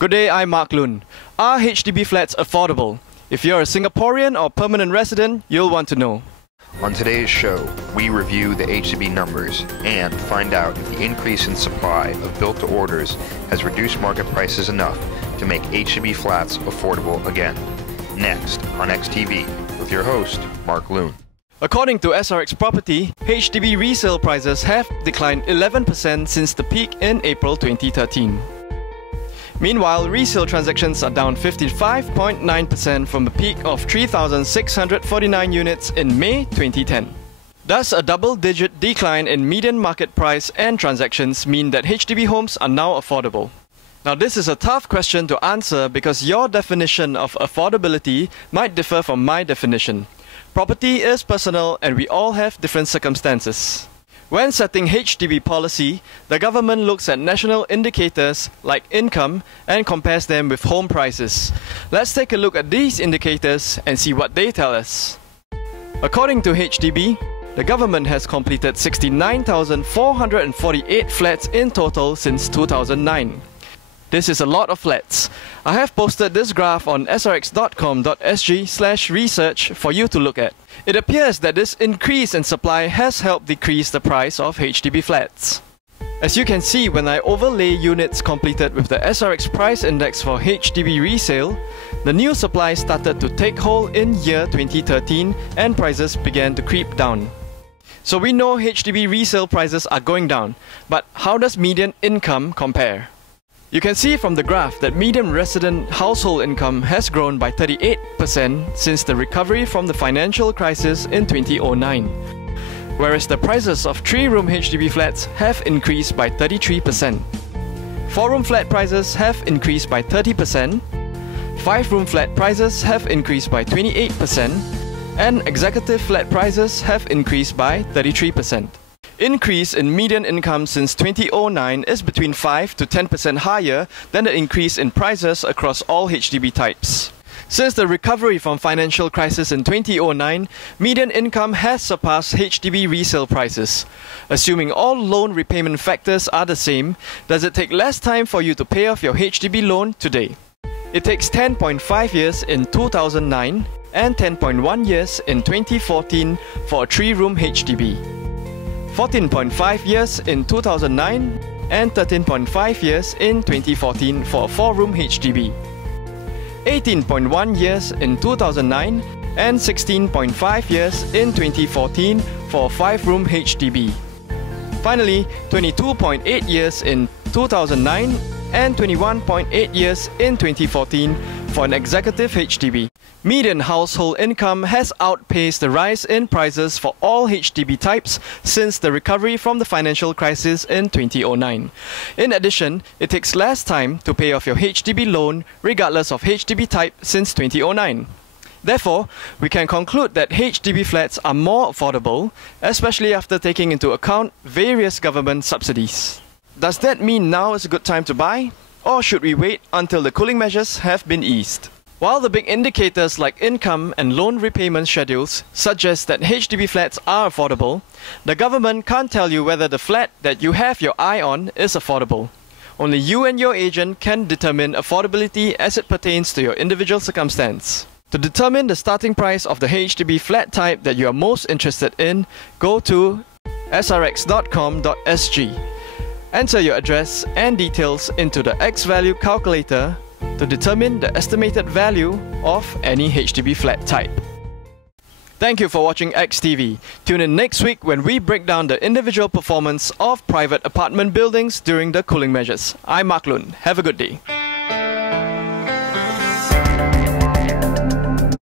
Good day, I'm Mark Loon. Are HDB flats affordable? If you're a Singaporean or permanent resident, you'll want to know. On today's show, we review the HDB numbers and find out if the increase in supply of built-to-orders has reduced market prices enough to make HDB flats affordable again. Next on XTV with your host, Mark Loon. According to SRX Property, HDB resale prices have declined 11% since the peak in April 2013. Meanwhile, resale transactions are down 55.9% from the peak of 3,649 units in May 2010. Does a double-digit decline in median market price and transactions mean that HDB homes are now affordable? Now, this is a tough question to answer because your definition of affordability might differ from my definition. Property is personal and we all have different circumstances. When setting HDB policy, the government looks at national indicators like income and compares them with home prices. Let's take a look at these indicators and see what they tell us. According to HDB, the government has completed 69,448 flats in total since 2009. This is a lot of flats. I have posted this graph on srx.com.sg/research for you to look at. It appears that this increase in supply has helped decrease the price of HDB flats. As you can see, when I overlay units completed with the SRX price index for HDB resale, the new supply started to take hold in year 2013 and prices began to creep down. So we know HDB resale prices are going down, but how does median income compare? You can see from the graph that median resident household income has grown by 38% since the recovery from the financial crisis in 2009, whereas the prices of 3-room HDB flats have increased by 33%. 4-room flat prices have increased by 30%, 5-room flat prices have increased by 28%, and executive flat prices have increased by 33%. Increase in median income since 2009 is between 5 to 10% higher than the increase in prices across all HDB types. Since the recovery from financial crisis in 2009, median income has surpassed HDB resale prices. Assuming all loan repayment factors are the same, does it take less time for you to pay off your HDB loan today? It takes 10.5 years in 2009 and 10.1 years in 2014 for a 3-room HDB. 14.5 years in 2009 and 13.5 years in 2014 for a 4-room HDB. 18.1 years in 2009 and 16.5 years in 2014 for a 5-room HDB. Finally, 22.8 years in 2009 and 21.8 years in 2014 for an executive HDB. Median household income has outpaced the rise in prices for all HDB types since the recovery from the financial crisis in 2009. In addition, it takes less time to pay off your HDB loan regardless of HDB type since 2009. Therefore, we can conclude that HDB flats are more affordable, especially after taking into account various government subsidies. Does that mean now is a good time to buy? Or should we wait until the cooling measures have been eased? While the big indicators like income and loan repayment schedules suggest that HDB flats are affordable, the government can't tell you whether the flat that you have your eye on is affordable. Only you and your agent can determine affordability as it pertains to your individual circumstance. To determine the starting price of the HDB flat type that you are most interested in, go to srx.com.sg. Enter your address and details into the X-value calculator to determine the estimated value of any HDB flat type. Thank you for watching XTV. Tune in next week when we break down the individual performance of private apartment buildings during the cooling measures. I'm Mark Loon. Have a good day.